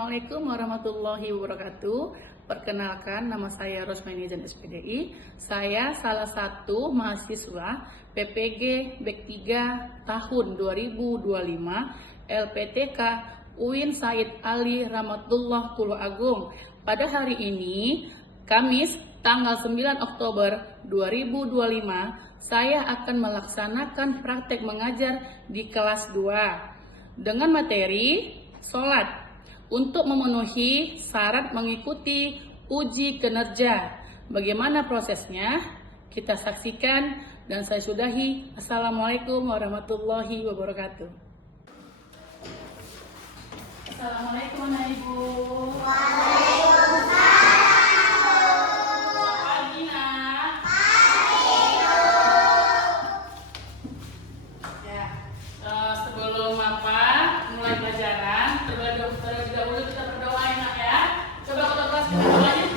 Assalamualaikum warahmatullahi wabarakatuh. Perkenalkan, nama saya Rosmani Jan SPDI. Saya salah satu mahasiswa PPG BEK 3 tahun 2025 LPTK UIN Said Ali Rahmatullah Tulo Agung. Pada hari ini, Kamis tanggal 9 Oktober 2025, saya akan melaksanakan praktek mengajar di kelas 2 dengan materi sholat untuk memenuhi syarat mengikuti uji kinerja. Bagaimana prosesnya? Kita saksikan dan saya sudahi. Assalamualaikum warahmatullahi wabarakatuh. Assalamualaikum Ibu. Sebelum mulai pelajaran, terlebih dahulu kita berdoa ya nak ya. Coba kita kelas kita doanya.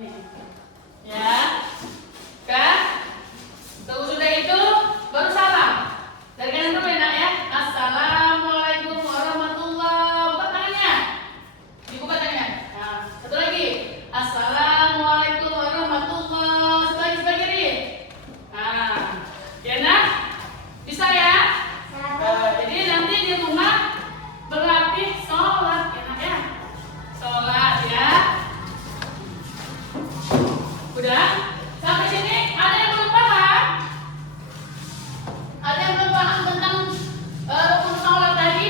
Ini. Ya. Kan? Tunggu sudah itu baru salam. Dari kanan dulu ya nak ya. Assalamualaikum warahmatullahi wabarakatuh. Dibuka tangannya. Nah, satu lagi. Assalamualaikum warahmatullahi wabarakatuh. Sebelah kiri. Nah, ya nak? Bisa ya? Jadi nanti di rumah berlatih sholat ya nak ya. Sholat ya. Udah? Sampai sini ada yang belum paham? Ada yang belum paham tentang rukun sholat tadi?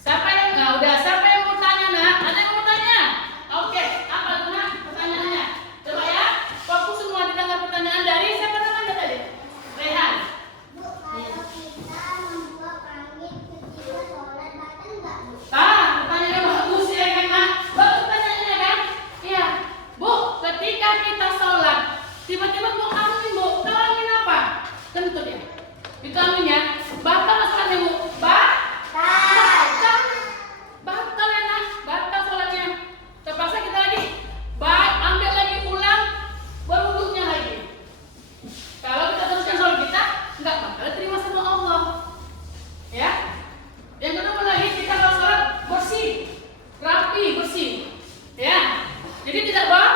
Siapa yang nggak? Udah, siapa yang mau tanya nak? Ada yang mau tanya? Oke, apa tuh nak pertanyaannya? Coba ya, fokus semua dengar pertanyaan dari siapa namanya tadi? Rehan. Bu, kalau kita membuat pamit ketika sholat batal nggak, Bu? Pertanyaannya bagus ya kan nak? Bagus pertanyaannya kan? Iya. Bu, ketika kita sholat, tiba-tiba Bu amin Bu, tahu amin apa? Tentu dia. Itu aminnya. Batal sholatnya Bu? Batal. Batal ya nak? Batal sholatnya. Terpaksa kita lagi ambil lagi ulang berwudhunya lagi. Kalau kita teruskan sholat kita, nggak bakal terima sama Allah. Ya. Yang kedua lagi kita kalau sholat bersih, rapi, bersih. Ya. Jadi tidak boleh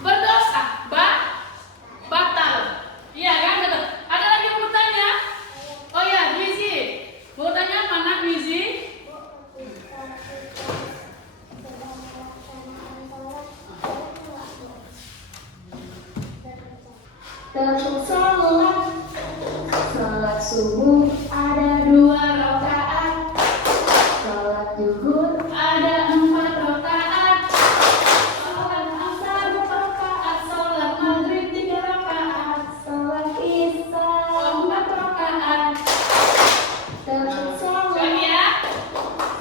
berdosa, batal. Iya kan? Betul. Ada lagi yang mau tanya? Oh ya, Mizi. Mau tanya apa nak Mizi? Termasuk sholat subuh ada 2 rakaat, sholat zuhur Ada 4 rakaat. Sholat asar 4 rakaat. Sholat maghrib 3 rakaat. sholat isya 4 rakaat. termasuk sholat Lagi ya.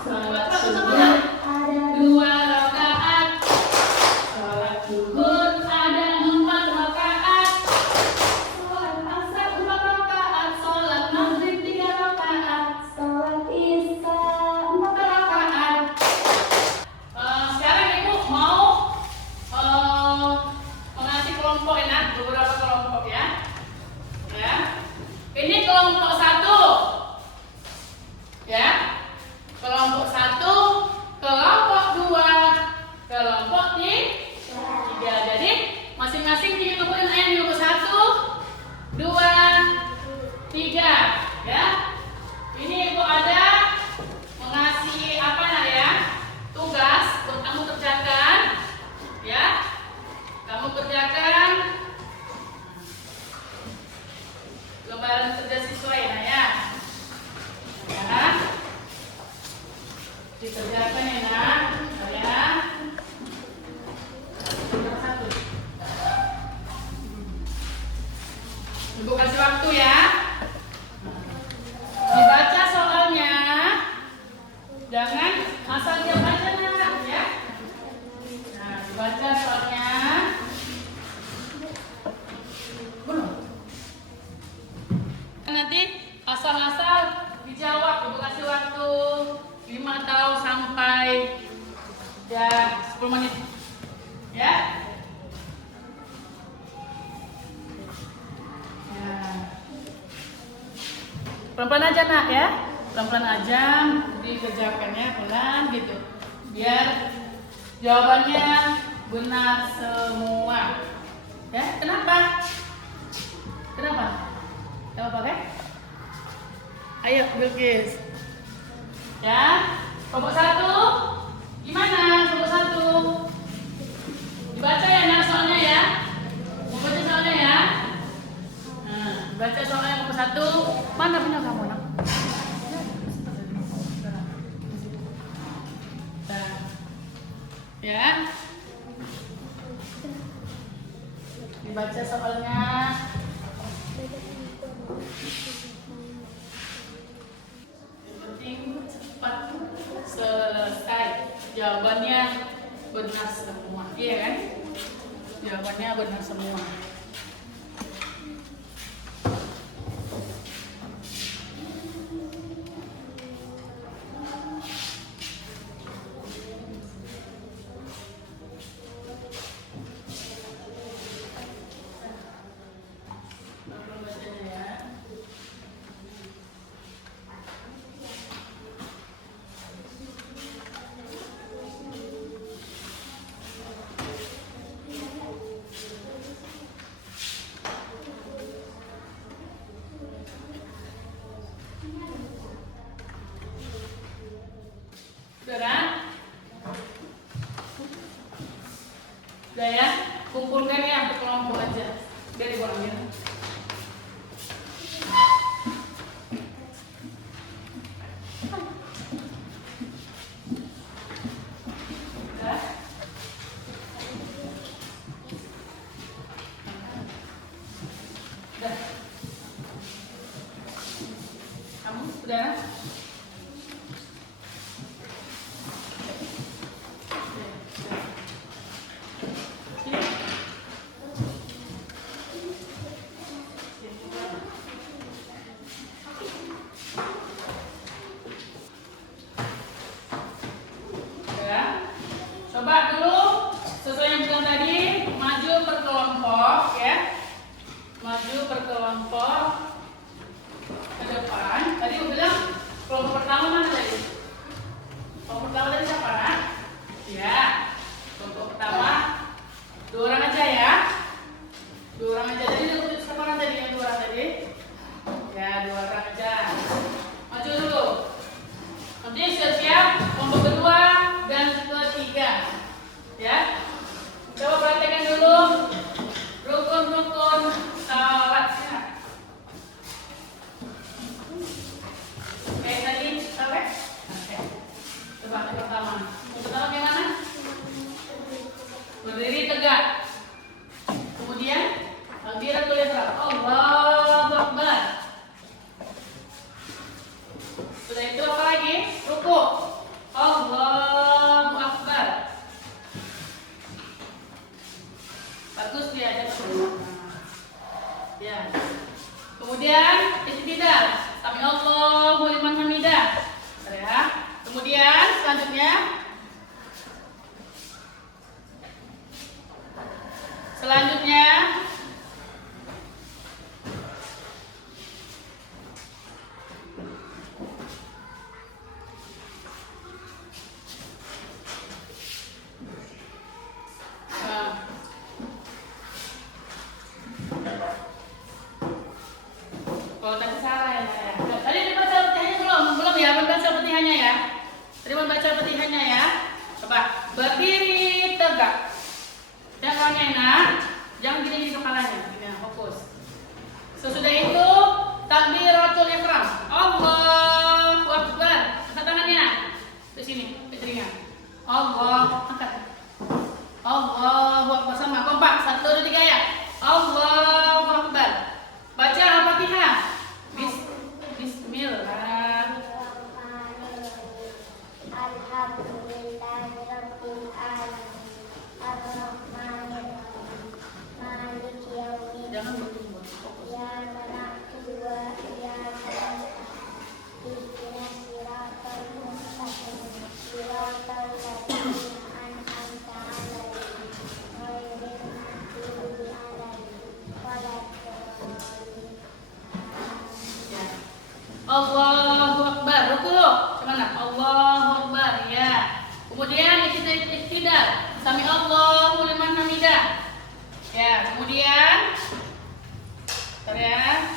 sholat Satu sama subuh nak. ada 2 rakaat. sholat zuhur Zuhur ada 4 rakaat. Sholat asar 4 rakaat. Sholat maghrib 3 rakaat. sholat isya 4 rakaat. Sekarang ibu mau mengasih kelompok enak, beberapa kelompok ya. Ya. Ini kelompok 1. Ya. Kelompok 1, kelompok 2, kelompok 3. Jadi masing-masing dikumpulin ayat dulu 1, 2, 3. Ya. Ini ibu ada mengasih apa nak ya? Tugas untuk kamu kerjakan. Ya. Kamu kerjakan lembaran kerja siswa ya nak ya. Ya. Dikerjakan ya nak. Ya. Nomor 1. Ibu kasih waktu ya. Dibaca soalnya. Jangan asal diam aja nak ya. Nah, dibaca soalnya. Belum. Nanti asal-asal dijawab. Ibu kasih waktu 5 tahun sampai ya 10 menit. Ya. Pelan-pelan aja nak ya, pelan-pelan aja dikerjakannya pelan gitu, biar jawabannya benar semua. Ya, kenapa? Kenapa kan? Ayo Bilkis. Ya, kelompok 1 gimana? Kelompok 1 dibaca ya nak soalnya ya, membaca soalnya ya. Baca soalnya kelompok 1. Mana punya kamu nak? Nah, ya. Dibaca soalnya. Yang penting cepat selesai. Jawabannya benar semua, iya kan? Jawabannya benar semua. Udah ya, kumpulkan ya berkelompok aja. Biar ibu ambil. Udah. Udah. Kamu udah? Ya. Coba dulu sesuai yang bilang tadi, maju berkelompok ya. Maju berkelompok ke depan. Tadi aku bilang kelompok pertama mana tadi? Kelompok pertama tadi siapa? Nak? Ya. Kelompok pertama 2 orang aja ya. 2 orang aja. Tadi siapa orang tadi yang 2 orang tadi? Ya, 2 orang aja. Maju dulu. Nanti siap-siap kelompok kedua dan ketiga. Ya. Coba perhatikan dulu rukun-rukun salatnya. Kayak tadi, sampai? Oke. Coba yang pertama. Yang pertama gimana? Berdiri tegak. Kemudian takbiratul ihram. Allahu Akbar. Sudah itu apa lagi? Ruku. Allahu Akbar. Bagus diajak semua. Ya. Kemudian iktidal. Sami Allahu liman hamidah. Ya. Kemudian selanjutnya kalau tadi salah ya. Tadi dibaca petihannya belum? Belum ya, membaca petihannya ya. Tadi membaca petihannya ya. Coba berdiri tegak. Jangan enak, jangan gini-gini kepalanya. Ya, fokus. Sesudah itu takbiratul ihram. Allahu Akbar. Angkat tangannya. Di sini, ke telinga. Allah, angkat. Allahu Akbar sama kompak. 1, 2, 3 ya. Allahu Akbar. Baca Al-Fatihah. Bismillah. Alhamdulillahirabbil alamin. Ar-Rahmanir-Rahim. Maliki yaumiddin. Jangan bertumbuh. Fokus. Iyyaka na'budu wa iyyaka nasta'in. Ihdinas siratal mustaqim. Siratal ladzina an'amta 'alaihim ghairil maghdubi 'alaihim waladdallin. Ya. Allahu Akbar. Ruku. Kemana? Allahu Akbar. Ya. Kemudian iktidal. Sami Allahu liman hamidah. Ya. Kemudian, bentar ya.